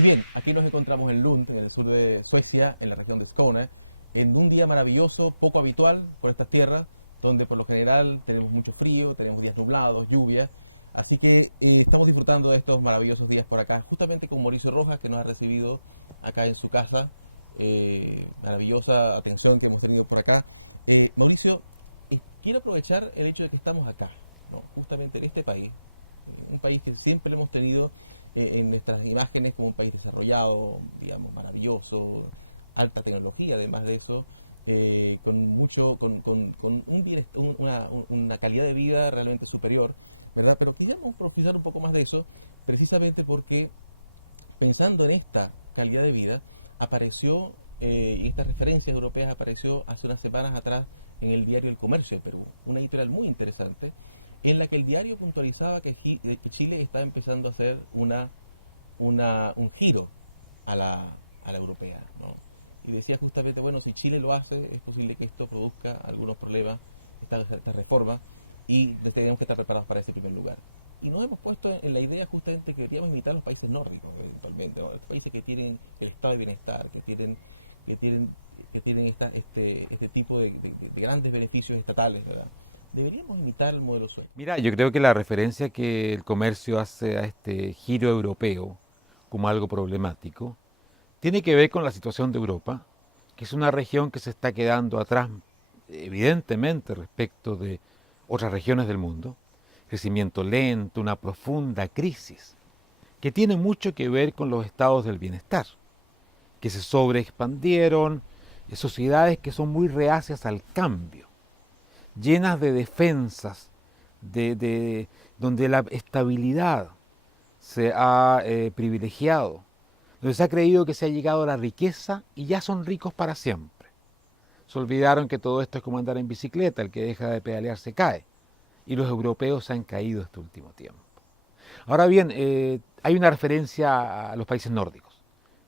Y bien, aquí nos encontramos en Lund, en el sur de Suecia, en la región de Skåne, en un día maravilloso, poco habitual por estas tierras, donde por lo general tenemos mucho frío, tenemos días nublados, lluvia. Así que estamos disfrutando de estos maravillosos días por acá, justamente con Mauricio Rojas, que nos ha recibido acá en su casa. Maravillosa atención que hemos tenido por acá. Mauricio, quiero aprovechar el hecho de que estamos acá, ¿no? Justamente en este país, un país que siempre lo hemos tenido en nuestras imágenes como un país desarrollado, digamos, maravilloso, alta tecnología, además de eso, con mucho, con un una calidad de vida realmente superior, ¿verdad? Pero quisiéramos profundizar un poco más de eso, precisamente porque pensando en esta calidad de vida, apareció, y estas referencias europeas apareció hace unas semanas atrás en el diario El Comercio de Perú, una editorial muy interesante, en la que el diario puntualizaba que Chile está empezando a hacer un giro a la europea, ¿no? Y decía justamente, bueno, si Chile lo hace, es posible que esto produzca algunos problemas, esta reforma, y tenemos que estar preparados para ese primer lugar. Y nos hemos puesto en la idea justamente que deberíamos imitar a los países nórdicos, eventualmente, ¿no? Los países que tienen el estado de bienestar, que tienen, que tienen este tipo de grandes beneficios estatales, ¿verdad? Deberíamos imitar el modelo sueco. Mira, yo creo que la referencia que el comercio hace a este giro europeo como algo problemático tiene que ver con la situación de Europa, que es una región que se está quedando atrás evidentemente respecto de otras regiones del mundo, crecimiento lento, una profunda crisis, que tiene mucho que ver con los estados del bienestar, que se sobreexpandieron, sociedades que son muy reacias al cambio, llenas de defensas, donde la estabilidad se ha privilegiado, donde se ha creído que se ha llegado a la riqueza y ya son ricos para siempre. Se olvidaron que todo esto es como andar en bicicleta, el que deja de pedalear se cae. Y los europeos se han caído este último tiempo. Ahora bien, hay una referencia a los países nórdicos.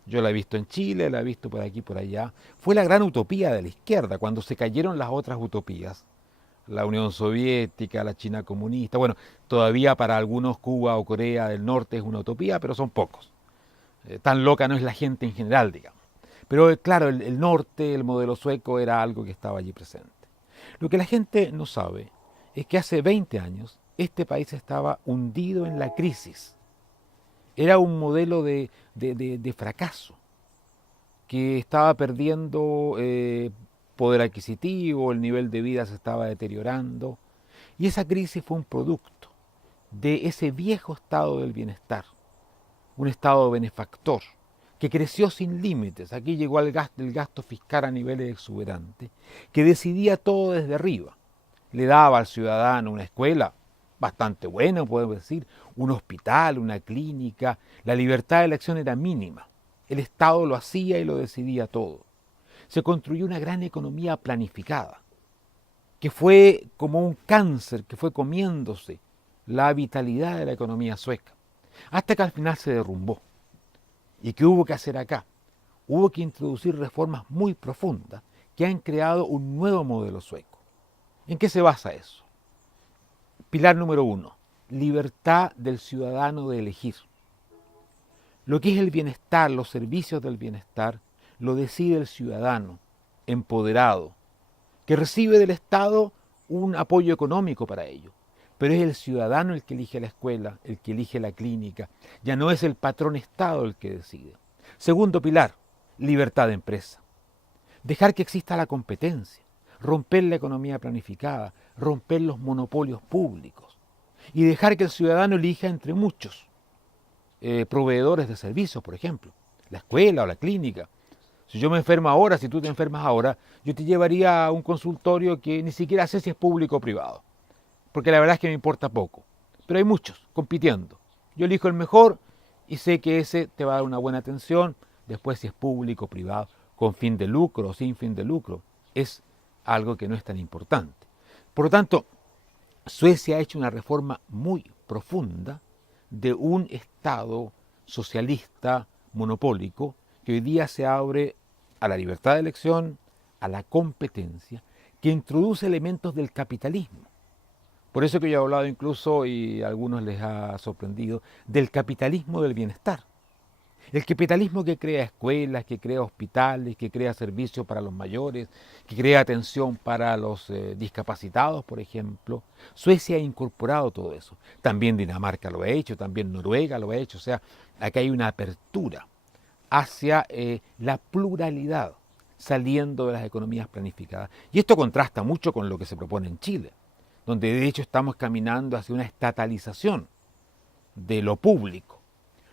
Yo la he visto en Chile, la he visto por aquí, por allá. Fue la gran utopía de la izquierda, cuando se cayeron las otras utopías. La Unión Soviética, la China comunista. Bueno, todavía para algunos Cuba o Corea del Norte es una utopía, pero son pocos. Tan loca no es la gente en general, digamos. Pero claro, el norte, el modelo sueco era algo que estaba allí presente. Lo que la gente no sabe es que hace 20 años este país estaba hundido en la crisis. Era un modelo de fracaso, que estaba perdiendo poder adquisitivo, el nivel de vida se estaba deteriorando. Y esa crisis fue un producto de ese viejo estado del bienestar, un estado benefactor, que creció sin límites. Aquí llegó el gasto fiscal a niveles exuberantes, que decidía todo desde arriba. Le daba al ciudadano una escuela bastante buena, podemos decir, un hospital, una clínica. La libertad de elección era mínima. El Estado lo hacía y lo decidía todo. Se construyó una gran economía planificada, que fue como un cáncer que fue comiéndose la vitalidad de la economía sueca, hasta que al final se derrumbó. ¿Y qué hubo que hacer acá? Hubo que introducir reformas muy profundas que han creado un nuevo modelo sueco. ¿En qué se basa eso? Pilar número 1, libertad del ciudadano de elegir. Lo que es el bienestar, los servicios del bienestar, lo decide el ciudadano empoderado, que recibe del Estado un apoyo económico para ello. Pero es el ciudadano el que elige la escuela, el que elige la clínica. Ya no es el patrón Estado el que decide. Segundo pilar, libertad de empresa. Dejar que exista la competencia, romper la economía planificada, romper los monopolios públicos y dejar que el ciudadano elija entre muchos proveedores de servicios, por ejemplo, la escuela o la clínica. Si yo me enfermo ahora, si tú te enfermas ahora, yo te llevaría a un consultorio que ni siquiera sé si es público o privado, porque la verdad es que me importa poco. Pero hay muchos compitiendo. Yo elijo el mejor y sé que ese te va a dar una buena atención. Después, si es público o privado, con fin de lucro o sin fin de lucro, es algo que no es tan importante. Por lo tanto, Suecia ha hecho una reforma muy profunda de un Estado socialista monopólico que hoy día se abre a la libertad de elección, a la competencia, que introduce elementos del capitalismo. Por eso que yo he hablado incluso, y a algunos les ha sorprendido, del capitalismo del bienestar. El capitalismo que crea escuelas, que crea hospitales, que crea servicios para los mayores, que crea atención para los discapacitados, por ejemplo. Suecia ha incorporado todo eso. También Dinamarca lo ha hecho, también Noruega lo ha hecho. O sea, acá hay una apertura hacia la pluralidad, saliendo de las economías planificadas. Y esto contrasta mucho con lo que se propone en Chile, donde de hecho estamos caminando hacia una estatalización de lo público.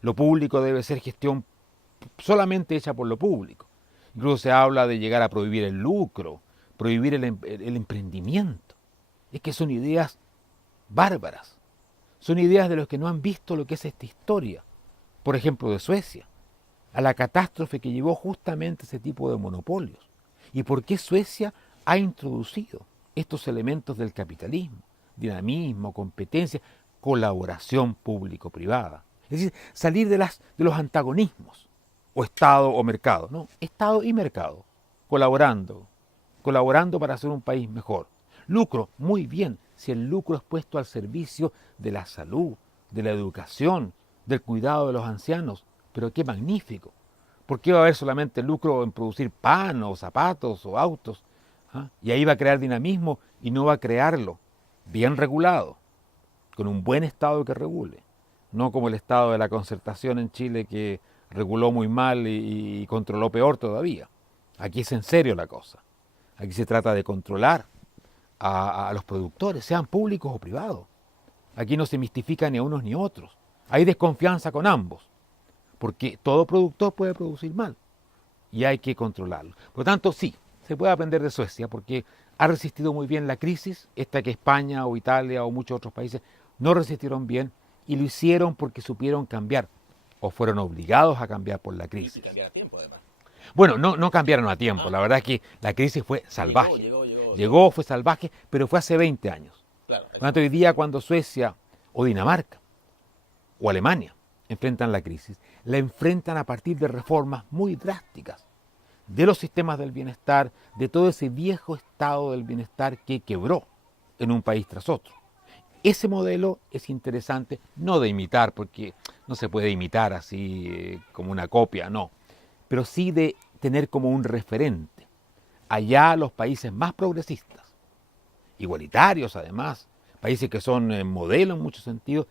Lo público debe ser gestión solamente hecha por lo público. Incluso se habla de llegar a prohibir el lucro, prohibir el emprendimiento. Es que son ideas bárbaras. Son ideas de los que no han visto lo que es esta historia. Por ejemplo, de Suecia, a la catástrofe que llevó justamente ese tipo de monopolios. ¿Y por qué Suecia ha introducido estos elementos del capitalismo? Dinamismo, competencia, colaboración público-privada. Es decir, salir de los antagonismos, o Estado o mercado, ¿no? Estado y mercado, colaborando para hacer un país mejor. Lucro, muy bien, si el lucro es puesto al servicio de la salud, de la educación, del cuidado de los ancianos, pero qué magnífico. ¿Por qué va a haber solamente lucro en producir pan o zapatos o autos? ¿Ah? Y ahí va a crear dinamismo y no va a crearlo bien regulado, con un buen Estado que regule. No como el estado de la concertación en Chile que reguló muy mal y controló peor todavía. Aquí es en serio la cosa. Aquí se trata de controlar a los productores, sean públicos o privados. Aquí no se mistifica ni a unos ni a otros. Hay desconfianza con ambos, porque todo productor puede producir mal y hay que controlarlo. Por lo tanto, sí, se puede aprender de Suecia porque ha resistido muy bien la crisis, esta que España o Italia o muchos otros países no resistieron bien, y lo hicieron porque supieron cambiar, o fueron obligados a cambiar por la crisis. Y cambiar a tiempo, además. Bueno, no cambiaron a tiempo. La verdad es que la crisis fue salvaje. Llegó, fue salvaje, pero fue hace 20 años. Claro, Por lo tanto, hoy día cuando Suecia o Dinamarca o Alemania enfrentan la crisis, la enfrentan a partir de reformas muy drásticas de los sistemas del bienestar, de todo ese viejo estado del bienestar que quebró en un país tras otro. Ese modelo es interesante, no de imitar, porque no se puede imitar así como una copia, no, pero sí de tener como un referente. Allá los países más progresistas, igualitarios además, países que son modelo en muchos sentidos,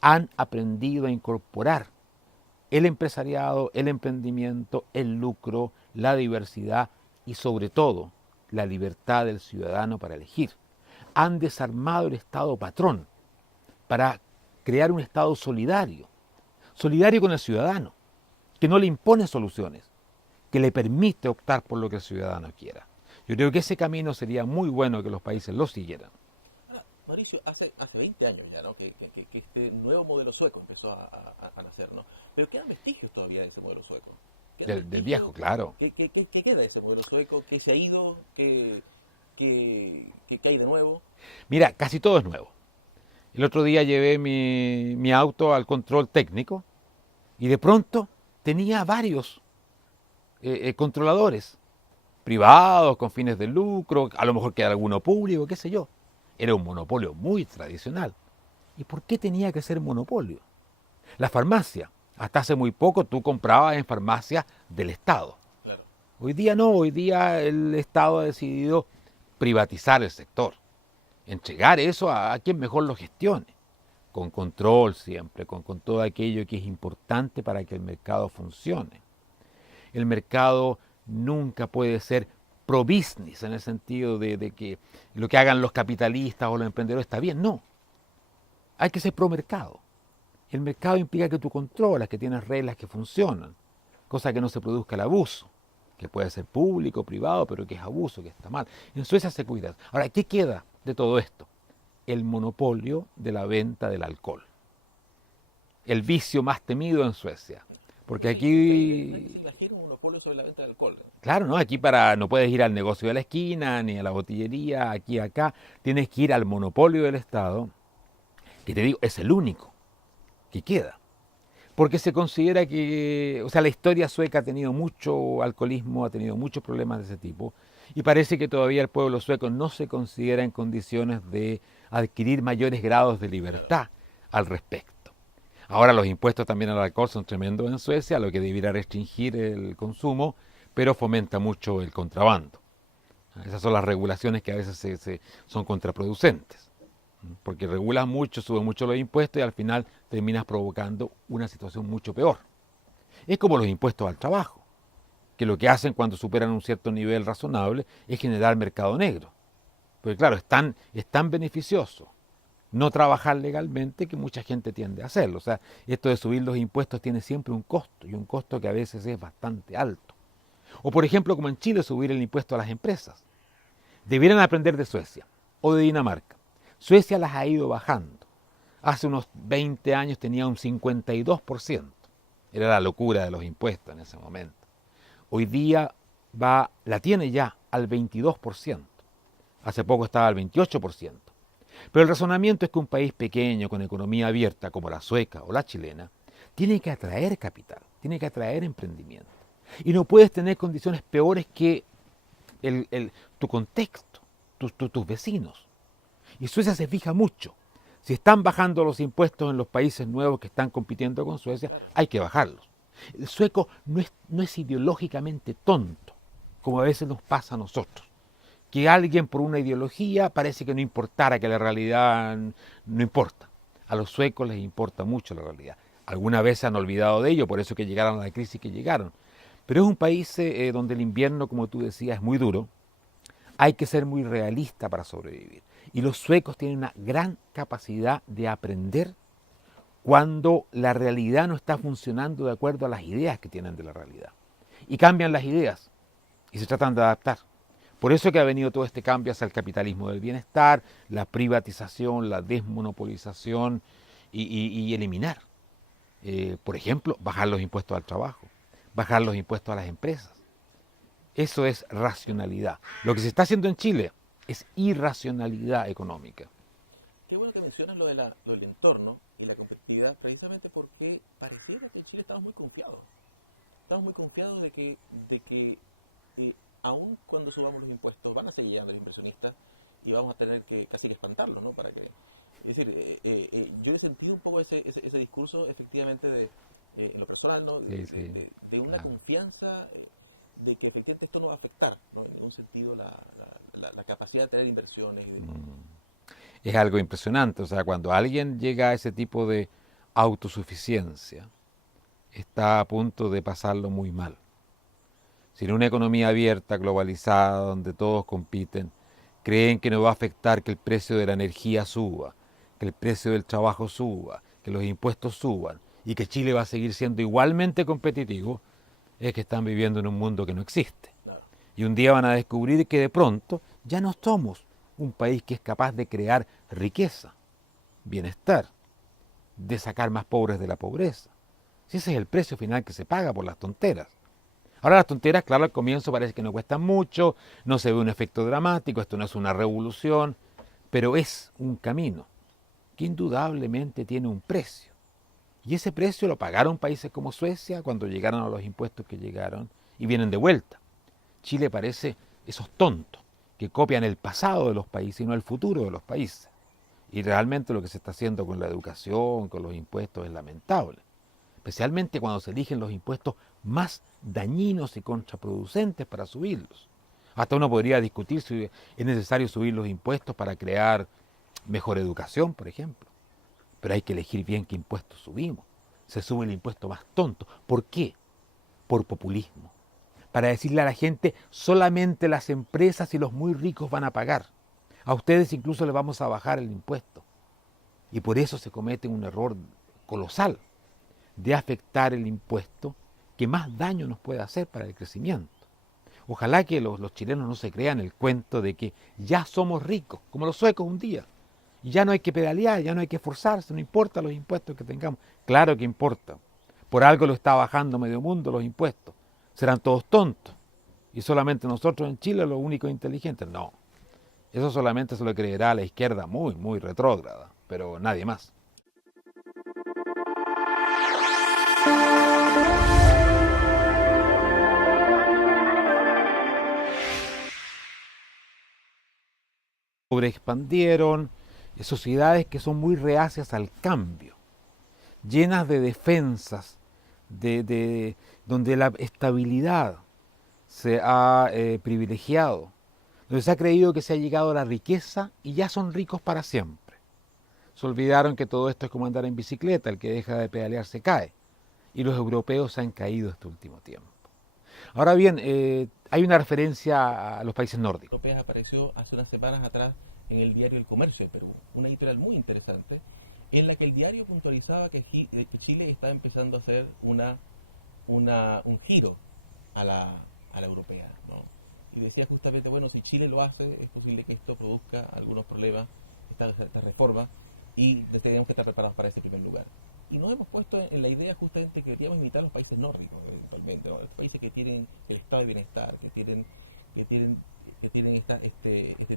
han aprendido a incorporar el empresariado, el emprendimiento, el lucro, la diversidad y sobre todo la libertad del ciudadano para elegir. Han desarmado el Estado patrón para crear un Estado solidario, solidario con el ciudadano, que no le impone soluciones, que le permite optar por lo que el ciudadano quiera. Yo creo que ese camino sería muy bueno que los países lo siguieran. Ahora, Mauricio, hace 20 años ya, ¿no? que este nuevo modelo sueco empezó a nacer, ¿no? Pero quedan vestigios todavía de ese modelo sueco. ¿Quedan vestigios? Viejo, claro. ¿Qué queda de ese modelo sueco? ¿Qué se ha ido? ¿Qué hay de nuevo? Mira, casi todo es nuevo. El otro día llevé mi auto al control técnico y de pronto tenía varios controladores privados, con fines de lucro, a lo mejor queda alguno público, qué sé yo. Era un monopolio muy tradicional. ¿Y por qué tenía que ser monopolio? La farmacia, hasta hace muy poco tú comprabas en farmacias del Estado. Claro. Hoy día no, hoy día el Estado ha decidido privatizar el sector, entregar eso a quien mejor lo gestione, con control siempre, con todo aquello que es importante para que el mercado funcione. El mercado nunca puede ser pro-business en el sentido de que lo que hagan los capitalistas o los emprendedores está bien, no. Hay que ser pro-mercado. El mercado implica que tú controlas, que tienes reglas que funcionan, cosa que no se produzca el abuso, que puede ser público, privado, pero que es abuso, que está mal. En Suecia se cuida. Ahora, ¿qué queda de todo esto? El monopolio de la venta del alcohol. El vicio más temido en Suecia. Porque aquí... Increíble. Nadie se imagina un monopolio sobre la venta de alcohol. Claro, ¿no? Aquí no puedes ir al negocio de la esquina, ni a la botillería, aquí, acá. Tienes que ir al monopolio del Estado, que te digo, es el único que queda. Porque se considera que, o sea, la historia sueca ha tenido mucho alcoholismo, ha tenido muchos problemas de ese tipo, y parece que todavía el pueblo sueco no se considera en condiciones de adquirir mayores grados de libertad al respecto. Ahora los impuestos también al alcohol son tremendos en Suecia, lo que debiera restringir el consumo, pero fomenta mucho el contrabando. Esas son las regulaciones que a veces son contraproducentes, porque regulas mucho, suben mucho los impuestos y al final terminas provocando una situación mucho peor. Es como los impuestos al trabajo, que lo que hacen cuando superan un cierto nivel razonable es generar mercado negro. Porque claro, es tan beneficioso no trabajar legalmente que mucha gente tiende a hacerlo. O sea, esto de subir los impuestos tiene siempre un costo, y un costo que a veces es bastante alto. O por ejemplo, como en Chile, subir el impuesto a las empresas. Debieran aprender de Suecia o de Dinamarca. Suecia las ha ido bajando. Hace unos 20 años tenía un 52%. Era la locura de los impuestos en ese momento. Hoy día la tiene ya al 22%. Hace poco estaba al 28%. Pero el razonamiento es que un país pequeño, con economía abierta, como la sueca o la chilena, tiene que atraer capital, tiene que atraer emprendimiento. Y no puedes tener condiciones peores que tu contexto, tus vecinos. Y Suecia se fija mucho. Si están bajando los impuestos en los países nuevos que están compitiendo con Suecia, claro, hay que bajarlos. El sueco no es ideológicamente tonto, como a veces nos pasa a nosotros. Que alguien por una ideología parece que no importara, que la realidad no importa. A los suecos les importa mucho la realidad. Alguna vez se han olvidado de ello, por eso que llegaron a la crisis que llegaron. Pero es un país donde el invierno, como tú decías, es muy duro. Hay que ser muy realista para sobrevivir. Y los suecos tienen una gran capacidad de aprender cuando la realidad no está funcionando de acuerdo a las ideas que tienen de la realidad. Y cambian las ideas y se tratan de adaptar. Por eso que ha venido todo este cambio hacia el capitalismo del bienestar, la privatización, la desmonopolización y eliminar. Por ejemplo, bajar los impuestos al trabajo, bajar los impuestos a las empresas. Eso es racionalidad. Lo que se está haciendo en Chile es irracionalidad económica. Qué bueno que mencionas lo del entorno y la competitividad, precisamente porque pareciera que en Chile estamos muy confiados. Estamos muy confiados de que aun cuando subamos los impuestos van a seguir llegando los inversionistas y vamos a tener que casi que espantarlos, ¿no? Es decir, yo he sentido un poco ese discurso efectivamente en lo personal, ¿no? Sí, sí. De una confianza de que efectivamente esto no va a afectar, ¿no? En ningún sentido la capacidad de tener inversiones y de... Es algo impresionante, o sea, cuando alguien llega a ese tipo de autosuficiencia, está a punto de pasarlo muy mal. Si en una economía abierta, globalizada, donde todos compiten, creen que no va a afectar que el precio de la energía suba, que el precio del trabajo suba, que los impuestos suban y que Chile va a seguir siendo igualmente competitivo, es que están viviendo en un mundo que no existe. Claro. Y un día van a descubrir que de pronto ya no somos un país que es capaz de crear riqueza, bienestar, de sacar más pobres de la pobreza. Si ese es el precio final que se paga por las tonteras. Ahora las tonteras, claro, al comienzo parece que no cuestan mucho, no se ve un efecto dramático, esto no es una revolución, pero es un camino que indudablemente tiene un precio. Y ese precio lo pagaron países como Suecia cuando llegaron a los impuestos que llegaron y vienen de vuelta. Chile parece esos tontos que copian el pasado de los países y no el futuro de los países. Y realmente lo que se está haciendo con la educación, con los impuestos, es lamentable. Especialmente cuando se eligen los impuestos más dañinos y contraproducentes para subirlos. Hasta uno podría discutir si es necesario subir los impuestos para crear mejor educación, por ejemplo. Pero hay que elegir bien qué impuestos subimos. Se sube el impuesto más tonto. ¿Por qué? Por populismo. Para decirle a la gente, solamente las empresas y los muy ricos van a pagar. A ustedes incluso les vamos a bajar el impuesto. Y por eso se comete un error colosal de afectar el impuesto que más daño nos puede hacer para el crecimiento. Ojalá que los chilenos no se crean el cuento de que ya somos ricos, como los suecos un día. Y ya no hay que pedalear, ya no hay que esforzarse, no importa los impuestos que tengamos. Claro que importa. Por algo lo está bajando medio mundo los impuestos. Serán todos tontos. Y solamente nosotros en Chile los únicos inteligentes. No. Eso solamente se lo creerá a la izquierda muy, muy retrógrada. Pero nadie más. Sobreexpandieron sociedades que son muy reacias al cambio. llenas de defensas, donde la estabilidad se ha privilegiado, donde se ha creído que se ha llegado a la riqueza y ya son ricos para siempre. Se olvidaron que todo esto es como andar en bicicleta, el que deja de pedalear se cae. Y los europeos se han caído este último tiempo. Ahora bien, hay una referencia a los países nórdicos. Europeas apareció hace unas semanas atrás en el diario El Comercio de Perú, una editorial muy interesante, en la que el diario puntualizaba que Chile está empezando a hacer un giro a la europea, ¿no? Y decía justamente, bueno, si Chile lo hace, es posible que esto produzca algunos problemas, esta reforma, y tenemos que estar preparados para ese primer lugar. Y nos hemos puesto en la idea justamente que deberíamos imitar a los países nórdicos, eventualmente, ¿no? Los países que tienen el estado de bienestar, que tienen este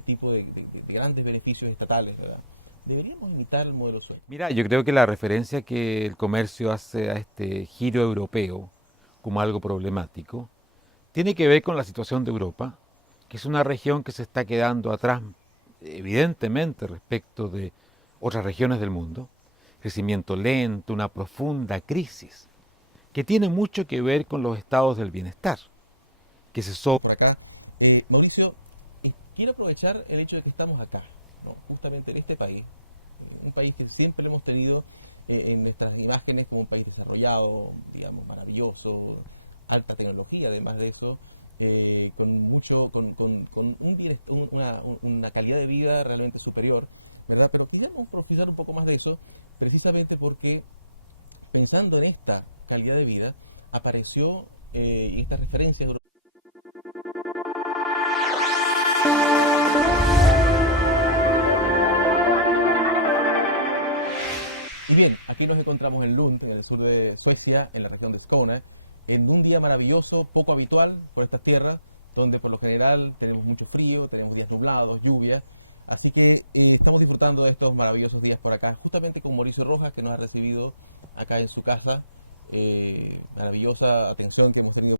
tipo de grandes beneficios estatales, ¿verdad? Deberíamos imitar el modelo sueco. Mira, yo creo que la referencia que el comercio hace a este giro europeo como algo problemático tiene que ver con la situación de Europa, que es una región que se está quedando atrás evidentemente respecto de otras regiones del mundo, crecimiento lento, una profunda crisis, que tiene mucho que ver con los estados del bienestar, que se por acá. Mauricio, quiero aprovechar el hecho de que estamos acá, ¿no? Justamente en este país, un país que siempre lo hemos tenido en nuestras imágenes como un país desarrollado, digamos, maravilloso, alta tecnología, además de eso, con un bienestar, una calidad de vida realmente superior, ¿verdad? Pero quisiéramos profundizar un poco más de eso, precisamente porque pensando en esta calidad de vida, apareció en estas referencias. Y bien, aquí nos encontramos en Lund, en el sur de Suecia, en la región de Skåne, en un día maravilloso, poco habitual por estas tierras, donde por lo general tenemos mucho frío, tenemos días nublados, lluvia. Así que estamos disfrutando de estos maravillosos días por acá, justamente con Mauricio Rojas, que nos ha recibido acá en su casa. Maravillosa atención que hemos tenido.